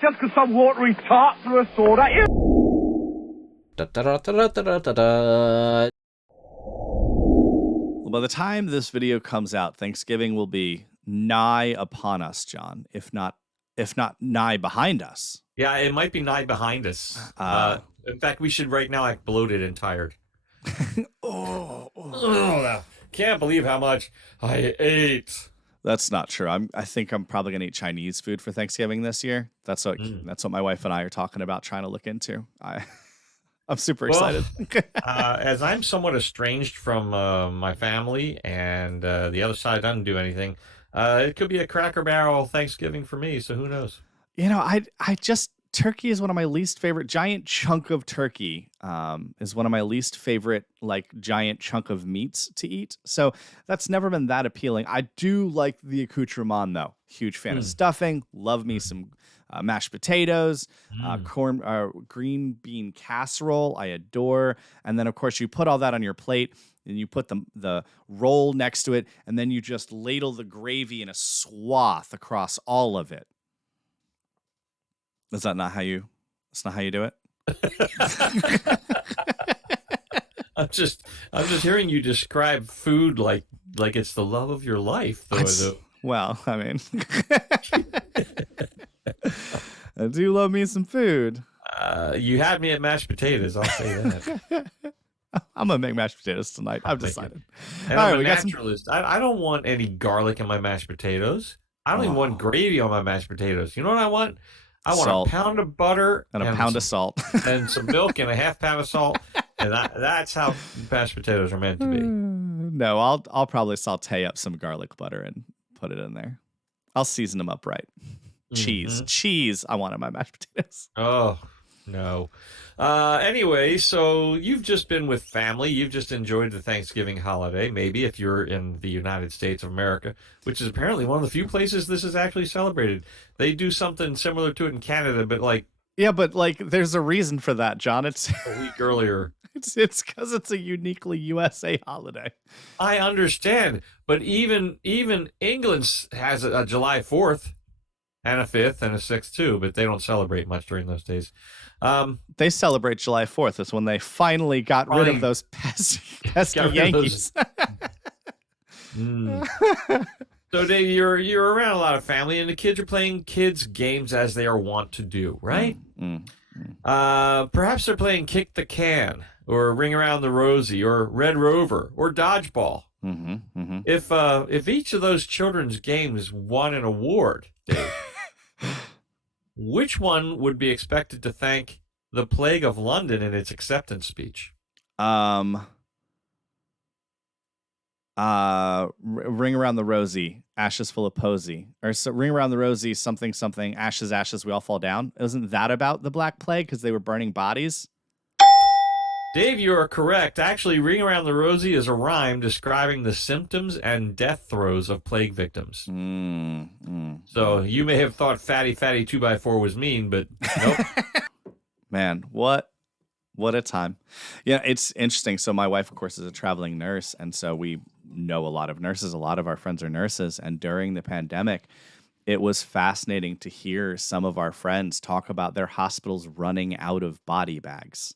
just because some watery tart threw a sword at you. Well, by the time this video comes out, Thanksgiving will be nigh upon us, John, if not nigh behind us. Yeah, it might be nigh behind us. In fact, we should right now act bloated and tired. Can't believe how much I ate. That's not true. I think I'm probably gonna eat Chinese food for Thanksgiving this year. That's what my wife and I are talking about trying to look into. I'm super excited. As I'm somewhat estranged from my family, and the other side doesn't do anything, it could be a Cracker Barrel Thanksgiving for me. So who knows? You know, turkey is one of my least favorite. Giant chunk of turkey is one of my least favorite, like, giant chunk of meats to eat. So that's never been that appealing. I do like the accoutrement, though. Huge fan of stuffing. Love me some mashed potatoes, green bean casserole. I adore. And then, of course, you put all that on your plate, and you put the roll next to it, and then you just ladle the gravy in a swath across all of it. Is that not how you? That's not how you do it. I'm just hearing you describe food like it's the love of your life. Well, I mean, I do love me some food. You had me at mashed potatoes. I'll say that. I'm gonna make mashed potatoes tonight. I've decided. And I'm a naturalist. I don't want any garlic in my mashed potatoes. I don't even want gravy on my mashed potatoes. You know what I want? I want salt. A pound of butter and a pound of salt and some milk and a half pound of salt, and that's how mashed potatoes are meant to be. No, I'll probably saute up some garlic butter and put it in there. I'll season them up right. Cheese. I want in my mashed potatoes. Oh no. Anyway, so you've just been with family. You've just enjoyed the Thanksgiving holiday. Maybe if you're in the United States of America, which is apparently one of the few places this is actually celebrated. They do something similar to it in Canada, but there's a reason for that, John. It's a week earlier. It's because it's a uniquely USA holiday. I understand, but even England has a July 4th and a 5th and a 6th too, but they don't celebrate much during those days. They celebrate July 4th. That's when they finally got rid of those pesky Yankees. So Dave, you're around a lot of family, and the kids are playing kids games as they are wont to do, right? Perhaps they're playing kick the can, or ring around the rosy, or red rover, or dodgeball. If each of those children's games won an award, Dave, which one would be expected to thank the Plague of London in its acceptance speech? Ring around the rosy, ashes full of posy, or ring around the rosy, something, ashes, we all fall down. Isn't that about the Black Plague because they were burning bodies? Dave, you are correct. Actually, ring around the rosy is a rhyme describing the symptoms and death throes of plague victims. So you may have thought fatty 2x4 was mean, but nope. Man, what a time. Yeah, it's interesting. So my wife, of course, is a traveling nurse, and so we know a lot of nurses. A lot of our friends are nurses, and during the pandemic, it was fascinating to hear some of our friends talk about their hospitals running out of body bags.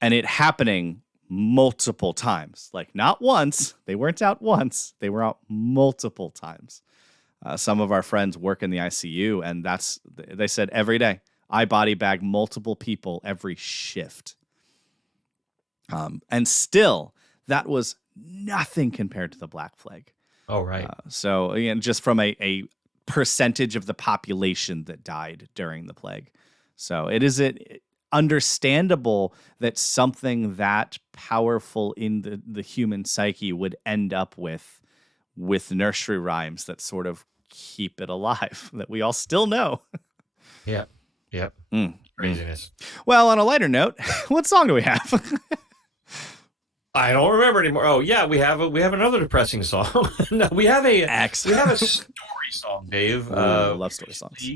And it happening multiple times. Like, not once. They weren't out once. They were out multiple times. Some of our friends work in the ICU, and they said every day, I body bag multiple people every shift. And still, that was nothing compared to the Black Plague. Oh, right. So, again, just from a percentage of the population that died during the plague. So it is understandable that something that powerful in the human psyche would end up with nursery rhymes that sort of keep it alive, that we all still know. Yep. Craziness. Well, on a lighter note, what song do we have? I don't remember anymore. Oh yeah, we have another depressing song. No, we have a story song, Dave. I love story songs.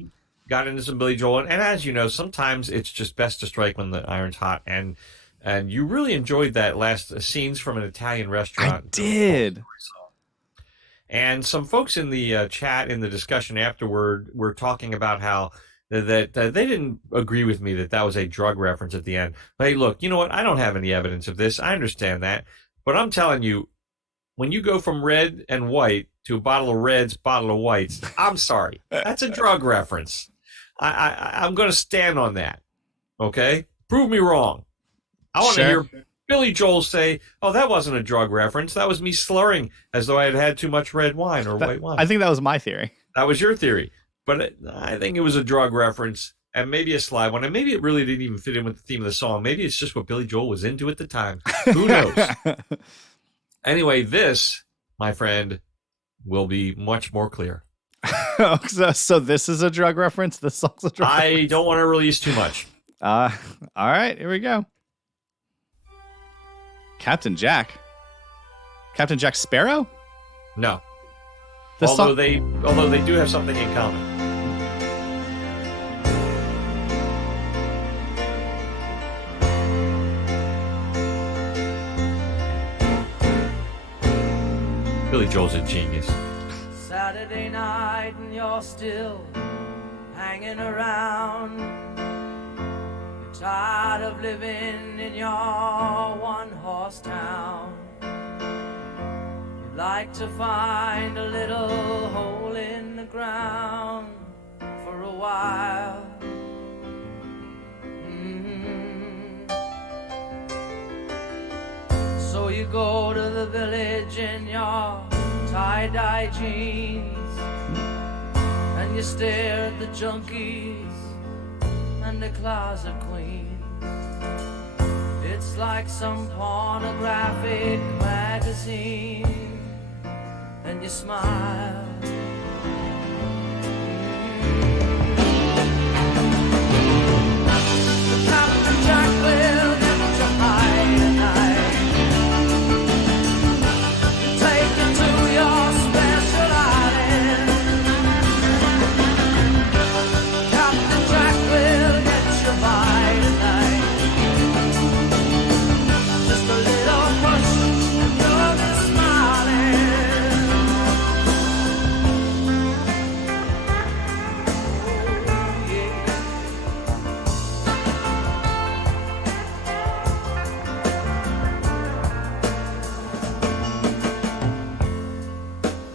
Got into some Billy Joel, and as you know, sometimes it's just best to strike when the iron's hot. And you really enjoyed that last scenes from an Italian restaurant. I did. And some folks in the chat, in the discussion afterward, were talking about how that they didn't agree with me that was a drug reference at the end. Hey, look, you know what? I don't have any evidence of this. I understand that. But I'm telling you, when you go from red and white to a bottle of reds, bottle of whites, I'm sorry. That's a drug reference. I'm going to stand on that. Okay? Prove me wrong. I want to hear Billy Joel say, oh, that wasn't a drug reference. That was me slurring as though I had had too much red wine or white wine. I think that was my theory. That was your theory. But I think it was a drug reference and maybe a sly one. And maybe it really didn't even fit in with the theme of the song. Maybe it's just what Billy Joel was into at the time. Who knows? Anyway, this, my friend, will be much more clear. So this is a drug reference? This song's a drug reference? I don't want to release too much. All right, here we go. Captain Jack Sparrow? No. Although they do have something in common. Billy Joel's a genius. Saturday night and you're still hanging around. You're tired of living in your one-horse town. You'd like to find a little hole in the ground for a while. So you go to the village in your tie-dye jeans, and you stare at the junkies and the closet queens. It's like some pornographic magazine, and you smile. The Captain Jack will get you high tonight. Take you to your special island. Captain Jack will get you by tonight. Just a little push and you'll be smiling. Oh, yeah.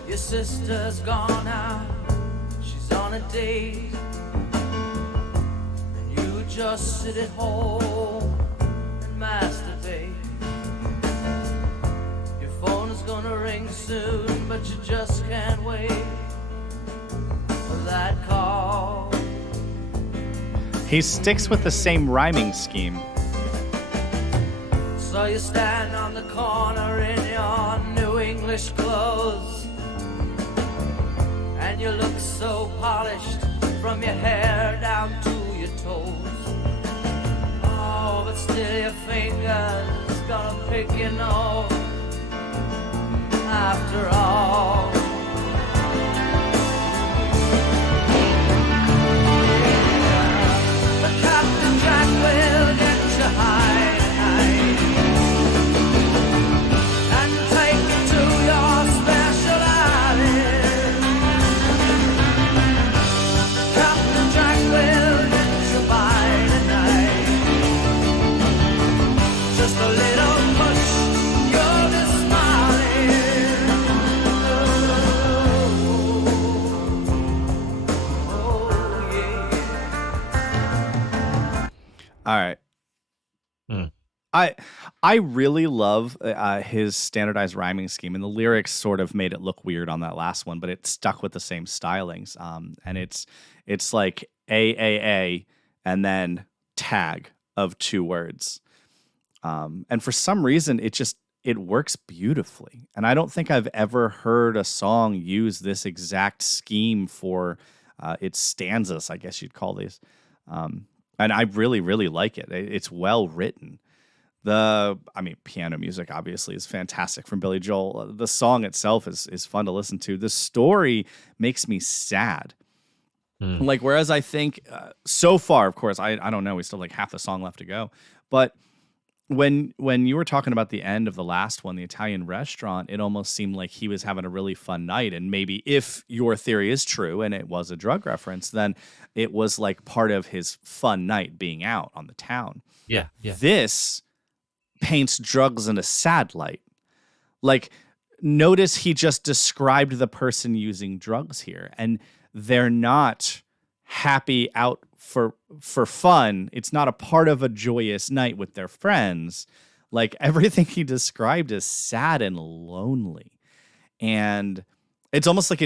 Your sister's gone out, she's on a date, and you just sit at home and masturbate. Your phone is gonna ring soon, but you just can't wait for that call. He sticks with the same rhyming scheme. So you stand on the corner in your new English clothes, and you look so polished from your hair down to your toes. Oh, but still your fingers gonna pick your nose after all. The Captain Jack will get you high tonight and take you to your special island. Captain Jack will get you by tonight. Just a little push, you'll be smiling. Oh, yeah. All right. Hmm. I really love his standardized rhyming scheme, and the lyrics sort of made it look weird on that last one, but it stuck with the same stylings. And it's like A, and then tag of 2 words. And for some reason, it works beautifully. And I don't think I've ever heard a song use this exact scheme for its stanzas, I guess you'd call these. And I really, really like it. It's well written. Piano music obviously is fantastic from Billy Joel. The song itself is fun to listen to. The story makes me sad. Like, whereas I think so far, of course, I don't know, we still like half the song left to go, but when you were talking about the end of the last one, the Italian restaurant, it almost seemed like he was having a really fun night. And maybe if your theory is true and it was a drug reference, then it was like part of his fun night being out on the town. Yeah. This paints drugs in a sad light. Like, notice he just described the person using drugs here, and they're not happy out for fun. It's not a part of a joyous night with their friends. Like, everything he described is sad and lonely. And it's almost like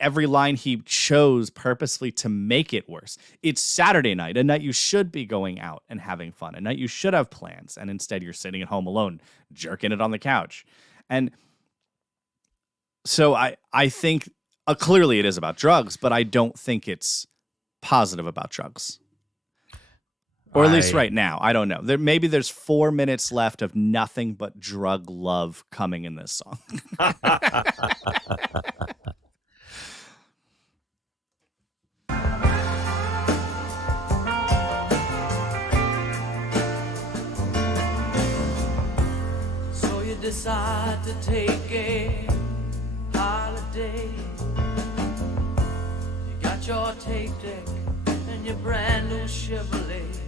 every line he chose purposely to make it worse. It's Saturday night, a night you should be going out and having fun, a night you should have plans, and instead you're sitting at home alone, jerking it on the couch. And so I think clearly it is about drugs, but I don't think it's positive about drugs. Or at least right now. I don't know. Maybe there's 4 minutes left of nothing but drug love coming in this song. So you decide to take a holiday. You got your tape deck and your brand new Chevrolet.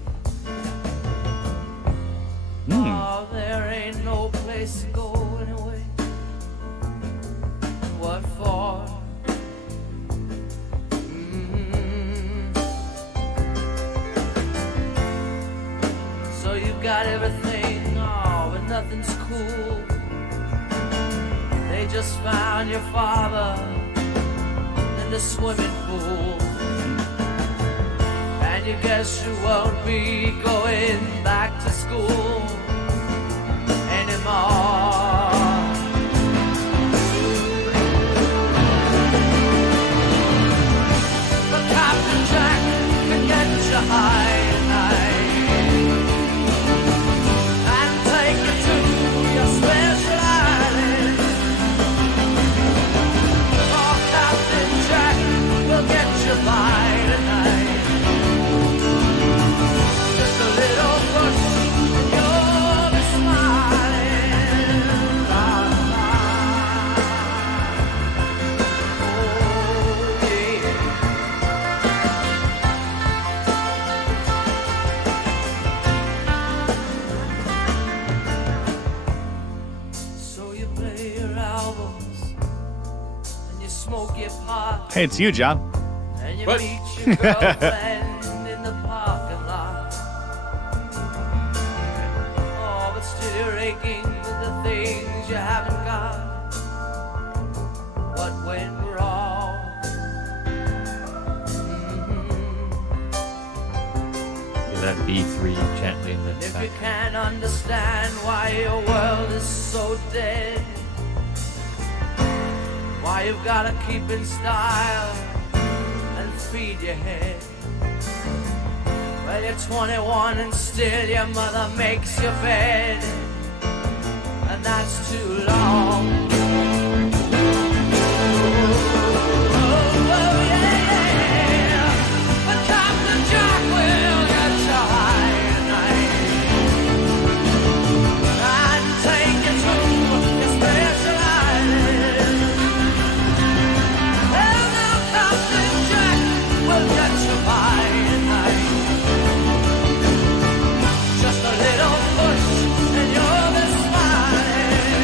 Oh, there ain't no place to go anyway. What for? So you've got everything, but nothing's cool. They just found your father in the swimming pool. And you guess you won't be going back to school anymore. But Captain Jack can get you high tonight and take you to your special island. Oh, Captain Jack will get you by tonight. Just a little push and you'll be smiling. La, la. Oh, yeah. So you play your albums and you smoke your pot. Hey, it's you, John. And you What? meet your girlfriend in the parking lot. Oh, but still you're aching with the things you haven't got. What went wrong? Yeah, that B3 gently in the If back. you can't understand why your world is so dead, why you've gotta keep in style and feed your head. Well, you're 21 and still your mother makes your bed, and that's too long. Oh, yeah. But Captain Jack will get you high tonight and take you to your special island. Well, now Captain Jack will get you by tonight. Just a little push and you'll be smiling.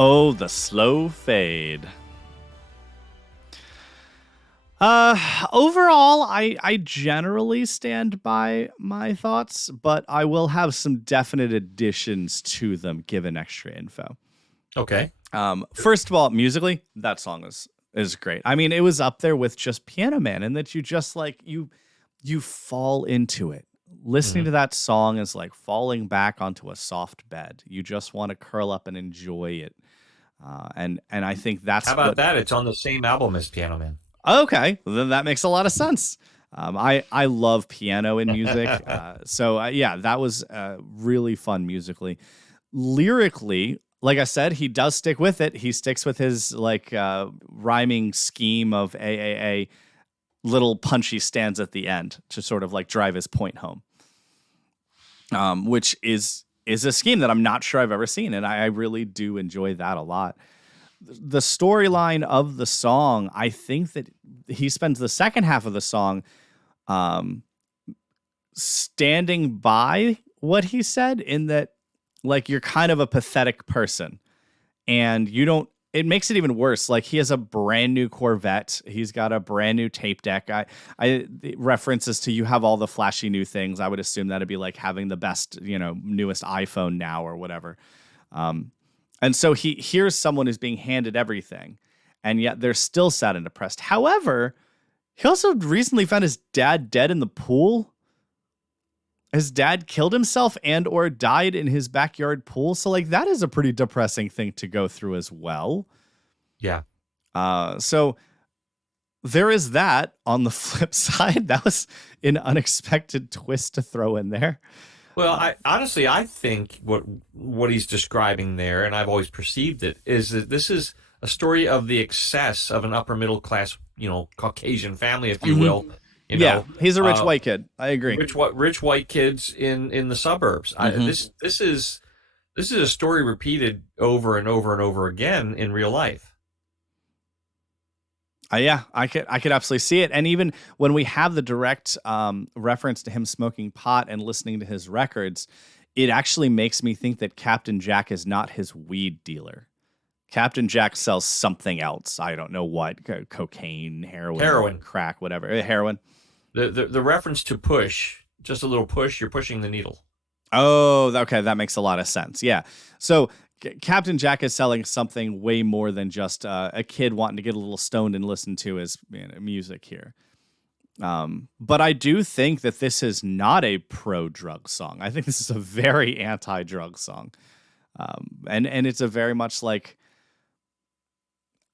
Oh, the slow fade. Overall, I generally stand by my thoughts, but I will have some definite additions to them given extra info. Okay. First of all, musically, that song is great. I mean, it was up there with just Piano Man, and that you just like you fall into it. Listening to that song is like falling back onto a soft bed. You just want to curl up and enjoy it. And I think that's How about that? It's on the same album as Piano Man. Okay, well, then that makes a lot of sense. I love piano in music, so yeah, that was really fun musically. Lyrically, like I said, he does stick with it. He sticks with his like rhyming scheme of a little punchy stands at the end to sort of like drive his point home, which is a scheme that I'm not sure I've ever seen, and I really do enjoy that a lot. The storyline of the song, I think that he spends the second half of the song standing by what he said, in that like you're kind of a pathetic person and you don't, it makes it even worse. Like he has a brand new Corvette. He's got a brand new tape deck. I references to you have all the flashy new things. I would assume that'd be like having the best, newest iPhone now or whatever. And so he hears someone who's being handed everything, and yet they're still sad and depressed. However, he also recently found his dad dead in the pool. His dad killed himself and or died in his backyard pool. So like that is a pretty depressing thing to go through as well. Yeah. So there is that. On the flip side, that was an unexpected twist to throw in there. Well, I think what he's describing there, and I've always perceived it, is that this is a story of the excess of an upper middle class, Caucasian family, if you will. He's a rich white kid. I agree. Rich white kids in the suburbs. This is a story repeated over and over and over again in real life. Yeah, I could absolutely see it. And even when we have the direct reference to him smoking pot and listening to his records, it actually makes me think that Captain Jack is not his weed dealer. Captain Jack sells something else. I don't know what. Cocaine, heroin, crack, whatever. Heroin. The reference to push, just a little push, you're pushing the needle. Oh, okay. That makes a lot of sense. Yeah. So Captain Jack is selling something way more than just a kid wanting to get a little stoned and listen to his music here. But I do think that this is not a pro-drug song. I think this is a very anti-drug song. And it's a very much like,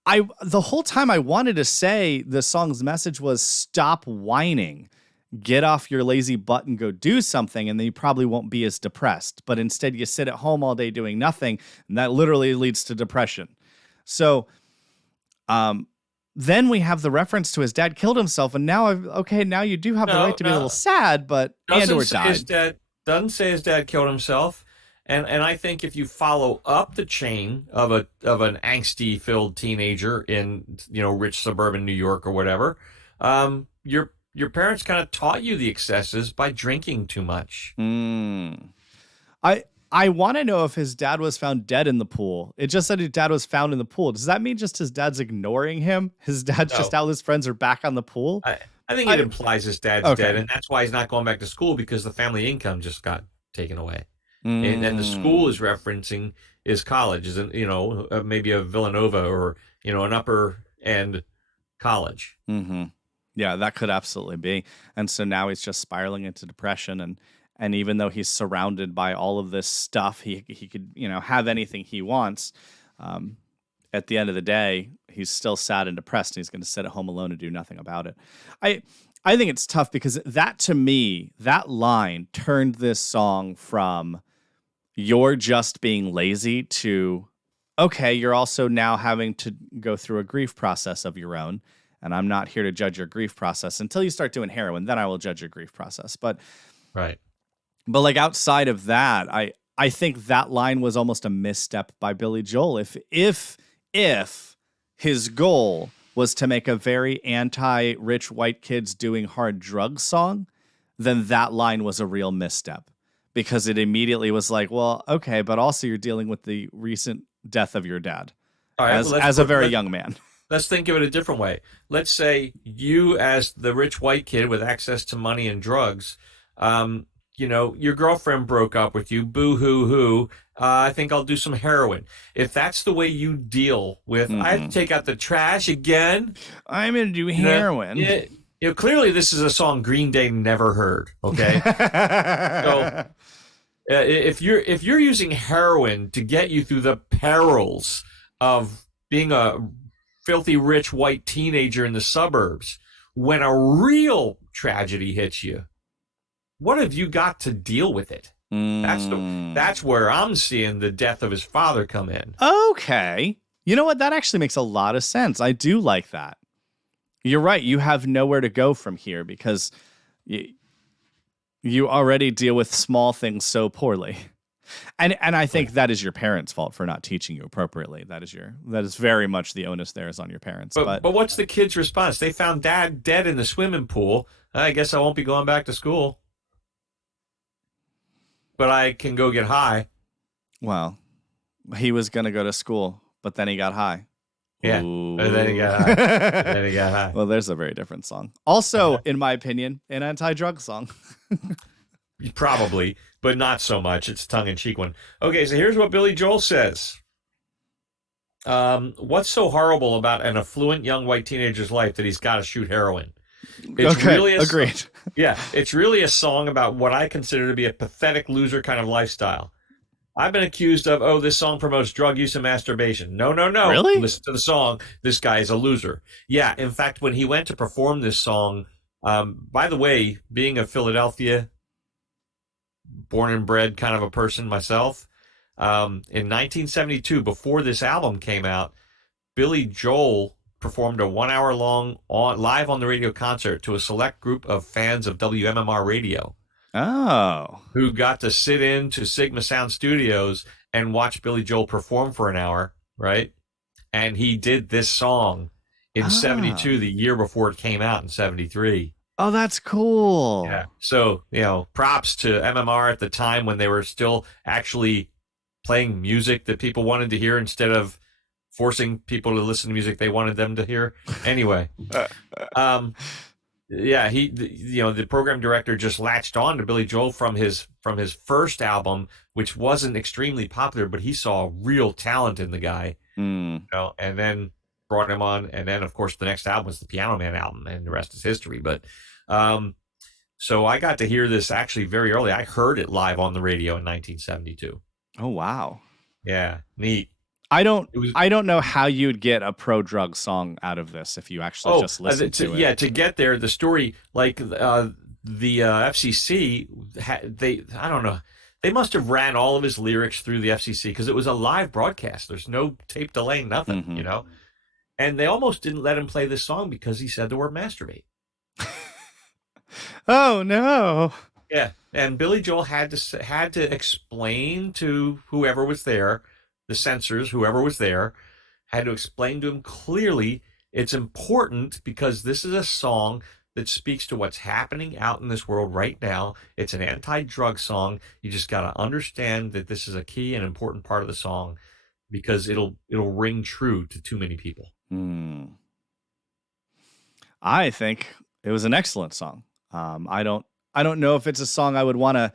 the whole time I wanted to say the song's message was stop whining, get off your lazy butt and go do something, and then you probably won't be as depressed. But instead you sit at home all day doing nothing, and that literally leads to depression. So then we have the reference to his dad killed himself, and now now you do have the right to be a little sad, but and/or died. Doesn't say his dad killed himself. And I think if you follow up the chain of an angsty filled teenager in rich suburban New York or whatever, your parents kind of taught you the excesses by drinking too much. I want to know if his dad was found dead in the pool. It just said his dad was found in the pool. Does that mean just his dad's ignoring him? His dad's just out, his friends are back on the pool? I think it implies his dad's dead, and that's why he's not going back to school, because the family income just got taken away. And then the school is referencing is college, is maybe a Villanova or an upper end college. Mm-hmm. Yeah, that could absolutely be. And so now he's just spiraling into depression, and even though he's surrounded by all of this stuff, he could have anything he wants. At the end of the day, he's still sad and depressed, and he's going to sit at home alone and do nothing about it. I think it's tough because to me, that line turned this song from you're just being lazy to, okay, you're also now having to go through a grief process of your own. And I'm not here to judge your grief process until you start doing heroin. Then I will judge your grief process. But like outside of that, I think that line was almost a misstep by Billy Joel. If his goal was to make a very anti-rich white kids doing hard drugs song, then that line was a real misstep, because it immediately was like, well, okay, but also you're dealing with the recent death of your dad All right, as a very young man. Let's think of it a different way. Let's say you, as the rich white kid with access to money and drugs, your girlfriend broke up with you. Boo hoo hoo. I think I'll do some heroin. If that's the way you deal with, I have to take out the trash again. I'm gonna do heroin. Clearly this is a song Green Day never heard. Okay, so if you're using heroin to get you through the perils of being a filthy rich white teenager in the suburbs, when a real tragedy hits you, what have you got to deal with it? That's where I'm seeing the death of his father come in. Okay. You know what? That actually makes a lot of sense. I do like that. You're right. You have nowhere to go from here because you already deal with small things so poorly. And I think that is your parents' fault for not teaching you appropriately. That is very much the onus there is on your parents. But what's the kid's response? They found dad dead in the swimming pool. I guess I won't be going back to school. But I can go get high. Well, he was going to go to school, but then he got high. Yeah, and then he got high. Well, there's a very different song. Also, in my opinion, an anti-drug song. Probably, but not so much. It's a tongue-in-cheek one. Okay, so here's what Billy Joel says. What's so horrible about an affluent young white teenager's life that he's got to shoot heroin? It's really agreed. Yeah, it's really a song about what I consider to be a pathetic loser kind of lifestyle. I've been accused of, this song promotes drug use and masturbation. No. Really? Listen to the song. This guy is a loser. Yeah, in fact, when he went to perform this song, by the way, being a Philadelphia born and bred kind of a person myself, in 1972, before this album came out, Billy Joel performed a 1 hour long live on the radio concert to a select group of fans of WMMR radio. Oh. Who got to sit in to Sigma Sound Studios and watch Billy Joel perform for an hour, right? And he did this song in 72, the year before it came out in 73. Oh, that's cool. Yeah. So, props to MMR at the time when they were still actually playing music that people wanted to hear instead of forcing people to listen to music they wanted them to hear. Anyway, yeah, the program director just latched on to Billy Joel from his first album, which wasn't extremely popular, but he saw real talent in the guy, and then brought him on. And then, of course, the next album was the Piano Man album, and the rest is history. But so I got to hear this actually very early. I heard it live on the radio in 1972. Oh, wow. Yeah, neat. I don't know how you'd get a pro-drug song out of this if you actually just listen to it. Yeah, to get there, the story, like the FCC, I don't know, they must have ran all of his lyrics through the FCC because it was a live broadcast. There's no tape delaying, nothing, And they almost didn't let him play this song because he said the word masturbate. Oh, no. Yeah, and Billy Joel had to explain to whoever was there, the censors, whoever was there, had to explain to him clearly it's important because this is a song that speaks to what's happening out in this world right now. It's an anti-drug song. You just got to understand that this is a key and important part of the song because it'll ring true to too many people. I think it was an excellent song. I don't know if it's a song I would want to,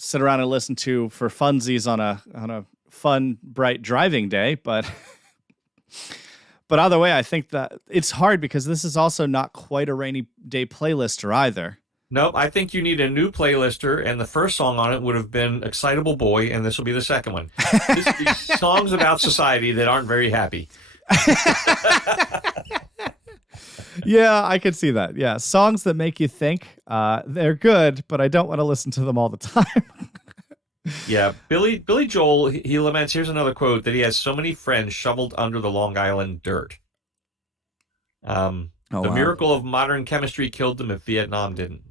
sit around and listen to for funsies on a fun, bright driving day, but either way, I think that it's hard because this is also not quite a rainy day playlister either. Nope, I think you need a new playlister, and the first song on it would have been Excitable Boy, and this will be the second one. These songs about society that aren't very happy. Yeah, I could see that. Yeah, songs that make you think, they're good, but I don't want to listen to them all the time. Yeah, Billy Joel, he laments, here's another quote, that he has so many friends shoveled under the Long Island dirt. The miracle of modern chemistry killed them if Vietnam didn't.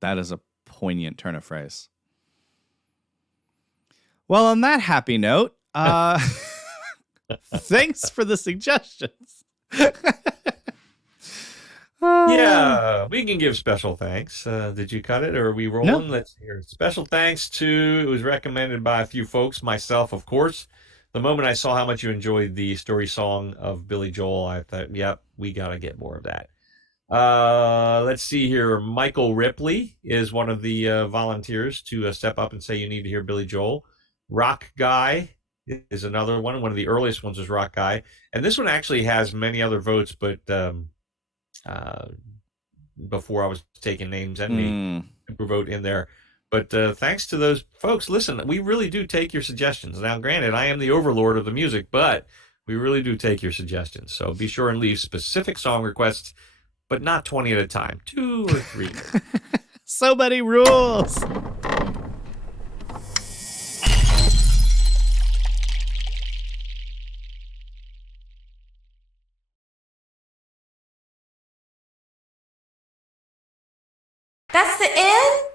That is a poignant turn of phrase. Well, on that happy note, thanks for the suggestions. Yeah, we can give special thanks. Did you cut it or are we rolling? No. Let's hear. Special thanks to, it was recommended by a few folks, myself, of course. The moment I saw how much you enjoyed the story song of Billy Joel, I thought, yep, we got to get more of that. Let's see here. Michael Ripley is one of the volunteers to step up and say you need to hear Billy Joel. Rock Guy is another one. One of the earliest ones was Rock Guy. And this one actually has many other votes, but uh, before I was taking names and me vote in there. But thanks to those folks, listen, we really do take your suggestions. Now, granted, I am the overlord of the music, but we really do take your suggestions. So be sure and leave specific song requests, but not 20 at a time, 2 or 3. So many rules. That's the end?